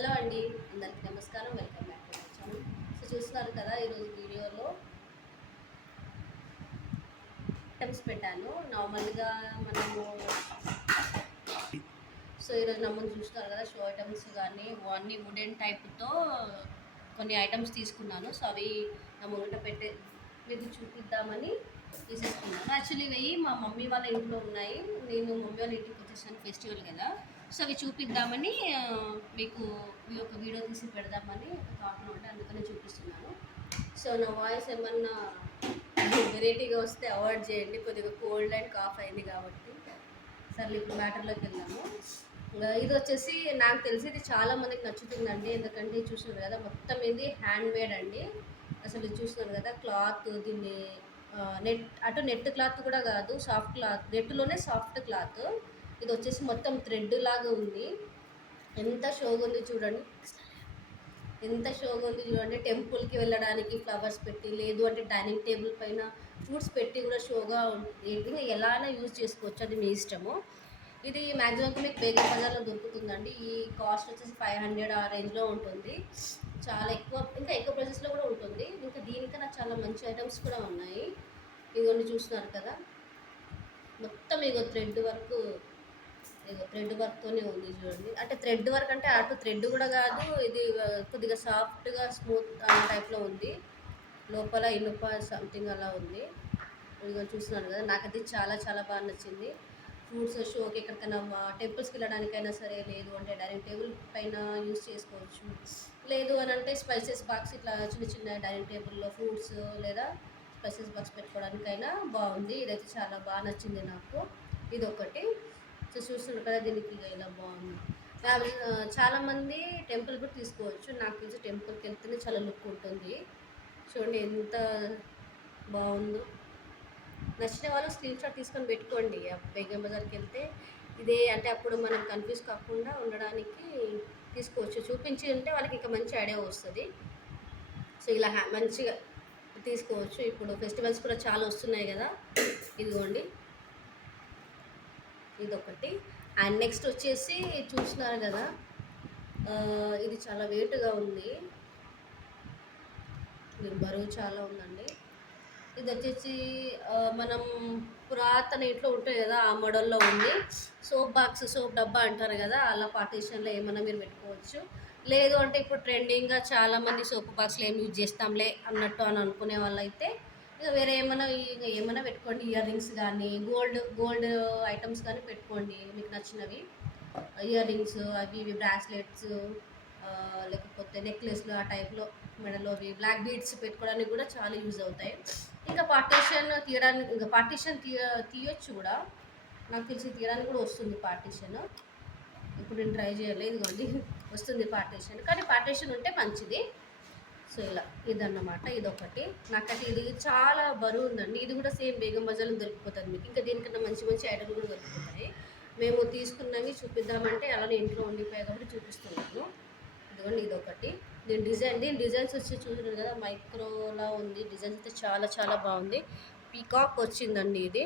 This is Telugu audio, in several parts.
హలో అండి అందరికీ నమస్కారం welcome back to my channel. So చూస్తున్నారు కదా ఈరోజు వీడియోలో ఐటమ్స్ పెట్టాను. నార్మల్గా మనము సో ఈరోజు నా ముందు చూస్తున్నారు కదా షో ఐటమ్స్ కానీ అన్ని వుడెన్ టైప్తో కొన్ని ఐటమ్స్ తీసుకున్నాను. సో అవి నా ముంగట పెట్టే మీకు చూపిద్దామని తీసేసుకున్నాను. యాక్చువల్లీ ఇవి మా మమ్మీ వాళ్ళ ఇంట్లో ఉన్నాయి. నేను మమ్మీ వాళ్ళ ఇంటికి వచ్చేసాను ఫెస్టివల్ కదా. సో అవి చూపిద్దామని మీకు మీ ఒక వీడియో తీసి పెడదామని ఒక థాట్లో ఉంటే అందుకనే చూపిస్తున్నాను. సో నా వాయిస్ ఏమన్నా వెరైటీగా వస్తే అవాయిడ్ చేయండి. కొద్దిగా కోల్డ్ అండ్ కాఫ్ అయింది కాబట్టి. సర్లే ఇప్పుడు మ్యాటర్లోకి వెళ్దాము. ఇది వచ్చేసి నాకు తెలిసి ఇది చాలా మందికి నచ్చుతుందండి. ఎందుకంటే చూస్తున్నారు కదా మొత్తం ఇది హ్యాండ్ మేడ్ అండి. అసలు చూస్తున్నారు కదా క్లాత్ దీన్ని నెట్ అటు నెట్ క్లాత్ కూడా కాదు సాఫ్ట్ క్లాత్ నెట్లోనే సాఫ్ట్ క్లాత్ ఇది వచ్చేసి మొత్తం థ్రెడ్ లాగా ఉంది. ఎంత షోగా ఉంది చూడండి. ఎంత షోగా ఉంది చూడండి. టెంపుల్కి వెళ్ళడానికి ఫ్లవర్స్ పెట్టి లేదు అంటే డైనింగ్ టేబుల్ పైన ఫ్రూట్స్ పెట్టి కూడా షోగా ఉంటుంది ఇంకా ఎలా యూజ్ చేసుకోవచ్చు. అది మీ ఇష్టము. ఇది మ్యాక్సిమం మీకు బేగం బజార్లో దొరుకుతుందండి. ఈ కాస్ట్ వచ్చేసి ఫైవ్ హండ్రెడ్ ఆ రేంజ్లో ఉంటుంది. చాలా ఎక్కువ ఇంకా ఎక్కువ ప్రైసెస్లో కూడా ఉంటుంది. ఇంకా దీనికన్నా చాలా మంచి ఐటమ్స్ కూడా ఉన్నాయి. ఇవన్నీ చూస్తున్నారు కదా. మొత్తం ఇగో థ్రెడ్ వరకు థ్రెడ్ వర్క్తోనే ఉంది చూడండి. అంటే థ్రెడ్ వర్క్ అంటే అటు థ్రెడ్ కూడా కాదు ఇది కొద్దిగా సాఫ్ట్గా స్మూత్ టైప్లో ఉంది. లోపల ఇనుప సంథింగ్ అలా ఉంది. ఇదిగో చూస్తున్నాను కదా నాకైతే చాలా చాలా బాగా నచ్చింది. ఫ్రూట్స్ షోకి ఎక్కడికైనా టెంపుల్స్కి వెళ్ళడానికైనా సరే లేదు అంటే డైనింగ్ టేబుల్ పైన యూస్ చేసుకోవచ్చు. లేదు అని అంటే స్పైసెస్ బాక్స్ ఇట్లా చిన్న చిన్న డైనింగ్ టేబుల్లో ఫ్రూట్స్ లేదా స్పైసెస్ బాక్స్ పెట్టుకోవడానికైనా బాగుంది. ఇదైతే చాలా బాగా నచ్చింది నాకు. ఇది ఒకటి సో చూస్తున్నారు కదా దీనికి ఇలా బాగుంది. చాలామంది టెంపుల్ కూడా తీసుకోవచ్చు. నాకు తెలిసి టెంపుల్కి వెళ్తేనే చాలా లుక్ ఉంటుంది. చూడండి ఎంత బాగుందో. నచ్చిన వాళ్ళు స్క్రీన్ షాట్ తీసుకొని పెట్టుకోండి. బేగం బజార్కి వెళ్తే ఇదే అంటే అప్పుడు మనం కన్ఫ్యూజ్ కాకుండా ఉండడానికి తీసుకోవచ్చు. చూపించి ఉంటే వాళ్ళకి ఇంకా మంచి ఐడియా వస్తుంది. సో ఇలా మంచిగా తీసుకోవచ్చు. ఇప్పుడు ఫెస్టివల్స్ కూడా చాలా వస్తున్నాయి కదా. ఇదిగోండి. ఇదొకటి. అండ్ నెక్స్ట్ వచ్చేసి చూసినారు కదా ఇది చాలా వెయిట్గా ఉంది. ఇది బరువు చాలా ఉందండి. ఇది వచ్చేసి మనం పురాతన ఇంట్లో ఉంటాయి కదా ఆ మోడల్లో ఉంది. సోప్ బాక్స్ సోప్ డబ్బా అంటారు కదా అలా పార్టీషన్లో ఏమైనా మీరు పెట్టుకోవచ్చు. లేదు అంటే ఇప్పుడు ట్రెండింగ్గా చాలామంది సోప్ బాక్స్లు ఏం యూజ్ చేస్తాంలే అన్నట్టు అని అనుకునే వాళ్ళైతే ఇక వేరే ఏమైనా ఇక ఏమైనా పెట్టుకోండి ఇయర్ రింగ్స్ కానీ గోల్డ్ గోల్డ్ ఐటమ్స్ కానీ పెట్టుకోండి మీకు నచ్చినవి. ఇయర్ రింగ్స్ అవి ఇవి బ్రాస్లెట్స్ లేకపోతే నెక్లెస్లు ఆ టైప్లో మెడలో అవి బ్లాక్ బీడ్స్ పెట్టుకోవడానికి కూడా చాలా యూజ్ అవుతాయి. ఇంకా పార్టీషన్ తీయడానికి ఇంకా పార్టీషన్ తీయ తీయొచ్చు కూడా. నాకు తెలిసి తీయడానికి కూడా వస్తుంది పార్టీషన్. ఇప్పుడు నేను ట్రై చేయలేదు ఇదిగోండి వస్తుంది పార్టీషన్. కానీ పార్టీషన్ ఉంటే మంచిది. సో ఇలా ఇదన్నమాట ఇదొకటి. నాకైతే ఇది చాలా బరువు ఉందండి ఇది కూడా సేమ్ బేగం బజార్లో దొరికిపోతుంది మీకు. ఇంకా దీనికన్నా మంచి మంచి ఐటమ్ కూడా దొరికిపోతాయి. మేము తీసుకున్నవి చూపిద్దామంటే అలానే ఇంట్లో ఉండిపోయాయి కాబట్టి చూపిస్తున్నాను. ఇదిగోండి ఇదొకటి. దీని డిజైన్ దీని డిజైన్స్ వచ్చి చూసినారు కదా మైక్రోలా ఉంది. డిజైన్స్ అయితే చాలా చాలా బాగుంది. పీకాక్ వచ్చిందండి ఇది.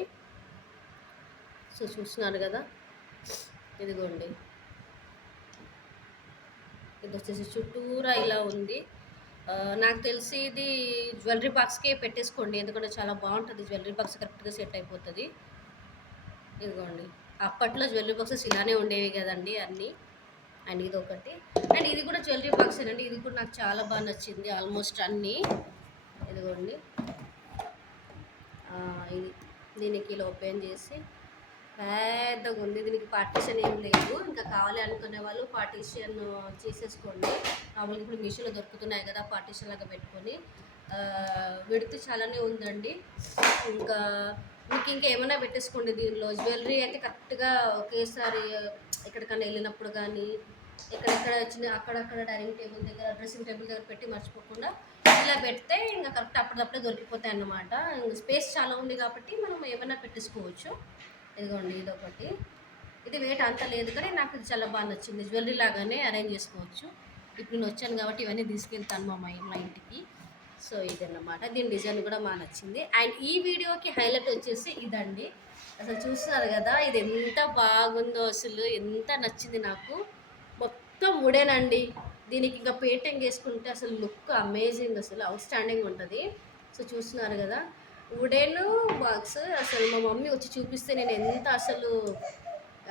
సో చూస్తున్నారు కదా ఇదిగోండి. ఇది వచ్చేసి చుట్టూరా ఇలా ఉంది. నాకు తెలిసి ఇది జ్యువెలరీ బాక్స్కే పెట్టేసుకోండి ఎందుకంటే చాలా బాగుంటుంది. జ్యువెలరీ బాక్స్ కరెక్ట్గా సెట్ అయిపోతుంది. ఇదిగోండి. అప్పట్లో జ్యువెలరీ బాక్సెస్ ఇలానే ఉండేవి కదండి అన్నీ. అండ్ ఇది ఒకటి అండ్ ఇది కూడా జ్యువెలరీ బాక్స్ అండి ఇది కూడా నాకు చాలా బాగా నచ్చింది ఆల్మోస్ట్ అన్నీ. ఇదిగోండి. ఇది దీనికి ఇలా ఓపెన్ చేసి పెద్దగా ఉంది దీనికి పార్టీషన్ ఏం లేదు. ఇంకా కావాలి అనుకునే వాళ్ళు పార్టీషన్ చేసేసుకోండి. మామూలుగా ఇప్పుడు మిషన్లు దొరుకుతున్నాయి కదా పార్టీషన్ లాగా పెట్టుకొని. విడితే చాలానే ఉందండి. ఇంకా మీకు ఇంకా ఏమైనా పెట్టేసుకోండి దీనిలో. జ్యువెలరీ అయితే కరెక్ట్గా ఒకేసారి ఎక్కడికైనా వెళ్ళినప్పుడు కానీ ఎక్కడెక్కడ చిన్న అక్కడక్కడ డైనింగ్ టేబుల్ దగ్గర డ్రెస్సింగ్ టేబుల్ దగ్గర పెట్టి మర్చిపోకుండా ఇలా పెడితే ఇంకా కరెక్ట్ అప్పటిదప్పుడే దొరికిపోతాయి అన్నమాట. స్పేస్ చాలా ఉంది కాబట్టి మనం ఏమైనా పెట్టేసుకోవచ్చు. ఇదిగోండి ఇది ఒకటి ఇది వెయిట్ అంత లేదు కానీ నాకు ఇది చాలా బాగా నచ్చింది. జ్యువెలరీ లాగానే అరేంజ్ చేసుకోవచ్చు. ఇప్పుడు నేను వచ్చాను కాబట్టి ఇవన్నీ తీసుకెళ్తాను మా మా ఇంటికి. సో ఇదన్నమాట. దీని డిజైన్ కూడా బాగా నచ్చింది. అండ్ ఈ వీడియోకి హైలైట్ వచ్చేసి ఇదండి. అసలు చూస్తున్నారు కదా ఇది ఎంత బాగుందో అసలు ఎంత నచ్చింది నాకు. మొత్తం ఉడేనండి దీనికి ఇంకా పెయింటింగ్ వేసుకుంటే అసలు లుక్ అమేజింగ్ అసలు అవుట్ స్టాండింగ్ ఉంటుంది. సో చూస్తున్నారు కదా. వుడెన్ బాక్స్ అసలు మా మమ్మీ వచ్చి చూపిస్తే నేను ఎంత అసలు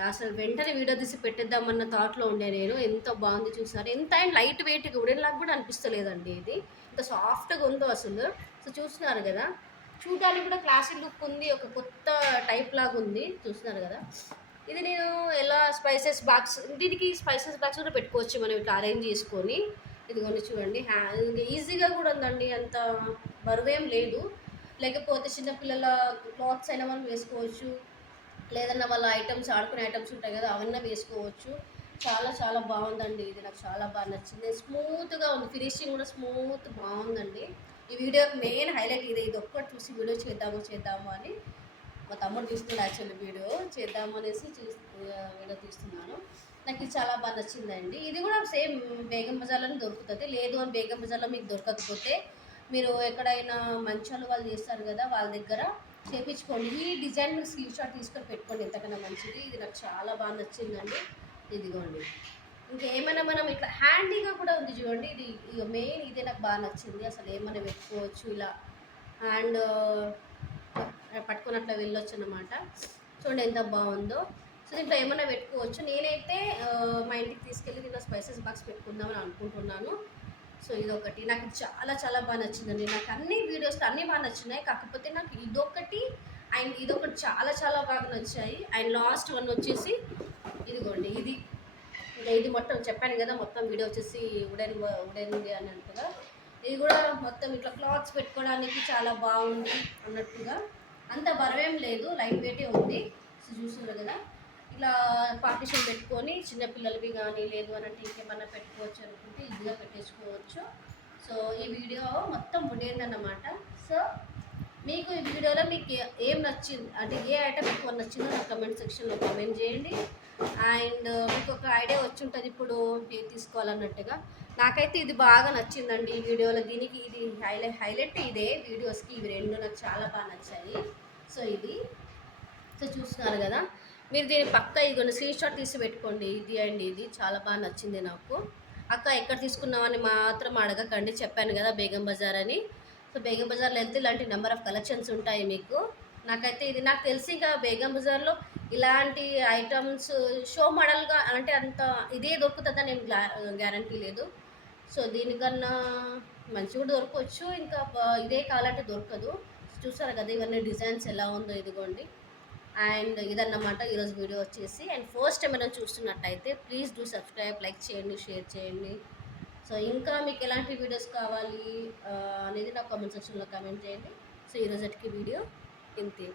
అసలు వెంటనే వీడియో తీసి పెట్టేద్దామన్న థాట్లో ఉండే నేను. ఎంత బాగుంది చూసారు. ఎంత అండ్ లైట్ వెయిట్గా వుడెన్ లాగా కూడా అనిపిస్తలేదండి ఇది. ఇంత సాఫ్ట్గా ఉందో అసలు. సో చూస్తున్నారు కదా. చూడడానికి కూడా క్లాసిక్ లుక్ ఉంది. ఒక కొత్త టైప్ లాగా ఉంది. చూస్తున్నారు కదా. ఇది నేను ఎలా స్పైసెస్ బాక్స్ దీనికి స్పైసెస్ బాక్స్ కూడా పెట్టుకోవచ్చు మనం ఇట్లా అరేంజ్ చేసుకొని. ఇదిగోండి చూడండి. హ్యా ఈజీగా కూడా ఉందండి. అంత బరువేం లేదు. లేకపోతే చిన్నపిల్లల క్లాత్స్ అయినా మనం వేసుకోవచ్చు. లేదన్నా వాళ్ళ ఐటమ్స్ ఆడుకునే ఐటమ్స్ ఉంటాయి కదా అవన్నీ వేసుకోవచ్చు. చాలా చాలా బాగుందండి. ఇది నాకు చాలా బాగా నచ్చింది. స్మూత్గా ఉంది. ఫినిషింగ్ కూడా స్మూత్ బాగుందండి. ఈ వీడియో మెయిన్ హైలైట్ ఇది. ఇది ఒక్కటి చూసి వీడియో చేద్దాము చేద్దాము అని మా తమ్ముడు తీస్తున్నాడు యాక్చువల్లీ వీడియో. చేద్దాము అనేసి వీడియో తీస్తున్నాను. నాకు ఇది చాలా బాగా నచ్చిందండి. ఇది కూడా సేమ్ బేగం బజార్లోనే దొరుకుతుంది. లేదు అని బేగం బజార్లో మీకు దొరకకపోతే మీరు ఎక్కడైనా మంచాలు వాళ్ళు చేస్తారు కదా వాళ్ళ దగ్గర చేపించుకోండి. ఈ డిజైన్ మీరు స్క్రీన్ షాట్ తీసుకొని పెట్టుకోండి ఎంతకన్నా మంచిది. ఇది నాకు చాలా బాగా నచ్చిందండి. ఇదిగోండి. ఇంకేమైనా మనం ఇట్లా హ్యాండీగా కూడా ఉంది చూడండి. ఇది ఇక మెయిన్ ఇదే నాకు బాగా నచ్చింది. అసలు ఏమైనా పెట్టుకోవచ్చు ఇలా. అండ్ పట్టుకుని అట్లా వెళ్ళొచ్చు అనమాట చూడండి ఎంత బాగుందో. సో దీంట్లో ఏమైనా పెట్టుకోవచ్చు. నేనైతే మా ఇంటికి తీసుకెళ్ళి దీంట్లో స్పైసెస్ బాక్స్ పెట్టుకుందామని అనుకుంటున్నాను. సో ఇదొకటి. నాకు చాలా చాలా బాగా నచ్చిందండి. నాకు అన్ని వీడియోస్ అన్నీ బాగా నచ్చినాయి. కాకపోతే నాకు ఇదొకటి అండ్ ఇదొకటి చాలా చాలా బాగా నచ్చాయి. అండ్ లాస్ట్ వన్ వచ్చేసి ఇదిగోండి ఇది. ఇది మొత్తం చెప్పాను కదా మొత్తం వీడియో వచ్చేసి ఉడెన్ ఉడెన్ది అని అన్నట్టుగా ఇది కూడా మొత్తం ఇట్లా క్లాత్స్ పెట్టుకోవడానికి చాలా బాగుంది అన్నట్టుగా. అంత బరువేం లేదు లైట్ వెయిటే ఉంది. చూస్తున్నారు కదా. ఇట్లా పార్టిషన్ పెట్టుకొని చిన్నపిల్లలవి కానీ లేదు అని అంటే ఇంకేమన్నా పెట్టుకోవచ్చు అనుకుంటే ఈజీగా పెట్టేసుకోవచ్చు. సో ఈ వీడియో మొత్తం ఉండేదన్నమాట సో మీకు ఈ వీడియోలో మీకు ఏం నచ్చింది? అంటే ఏ ఐటమ్ ఎక్కువ నచ్చిందో నా కమెంట్ సెక్షన్లో కమెంట్ చేయండి. అండ్ uh, మీకు ఒక ఐడియా వచ్చి ఉంటుంది ఇప్పుడు ఏది తీసుకోవాలన్నట్టుగా. నాకైతే ఇది బాగా నచ్చిందండి ఈ వీడియోలో దీనికి ఇది హైలైట్ హైలైట్ ఇదే వీడియోస్కి ఇవి రెండు నాకు చాలా బాగా నచ్చాయి. సో ఇది. సో చూస్తున్నారు కదా. మీరు దీని పక్క ఇదిగోండి స్క్రీన్ షాట్ తీసి పెట్టుకోండి. ఇది అండి ఇది చాలా బాగా నచ్చింది నాకు. అక్క ఎక్కడ తీసుకున్నామని మాత్రం అడగకండి చెప్పాను కదా బేగం బజార్ అని. సో బేగం బజార్లో వెళ్తే ఇలాంటి నెంబర్ ఆఫ్ కలెక్షన్స్ ఉంటాయి మీకు. నాకైతే ఇది నాకు తెలిసి ఇంకా బేగం బజార్లో ఇలాంటి ఐటమ్స్ షో మోడల్గా అంటే అంత ఇదే దొరుకుతుందని నేను గ్యారంటీ లేదు. సో దీనికన్నా మంచి కూడా దొరకవచ్చు. ఇంకా ఇదే కావాలంటే దొరకదు. చూసారు కదా ఇవన్నీ డిజైన్స్ ఎలా ఉందో ఇదిగోండి. అండ్ ఇదన్నమాట ఈరోజు వీడియో వచ్చేసి. అండ్ ఫస్ట్ టైం ఏమైనా చూస్తున్నట్టయితే ప్లీజ్ డూ సబ్స్క్రైబ్ లైక్ చేయండి షేర్ చేయండి. సో ఇంకా మీకు ఎలాంటి వీడియోస్ కావాలి అనేది నాకు కామెంట్ సెక్షన్లో కామెంట్ చేయండి. సో ఈరోజుకి వీడియో ఇంతే.